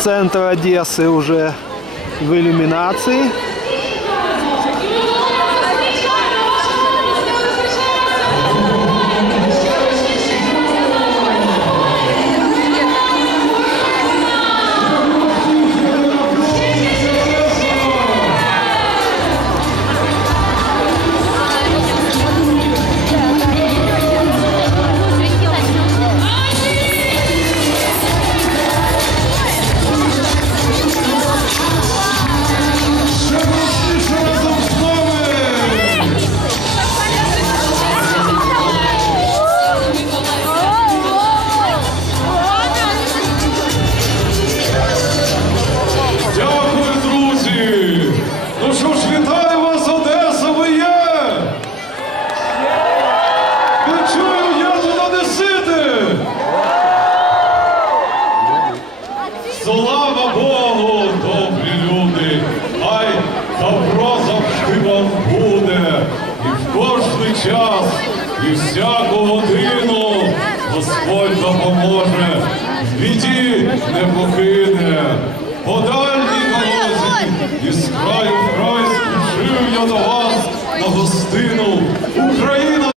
Центр Одессы уже в иллюминации. Слава Богу, добрі люди, хай добро завжди вам буде, і в кожний час, і всяку годину Господь допоможе, в біді не покине. По дальній дорозі із краю в край спішив я до вас на гостину.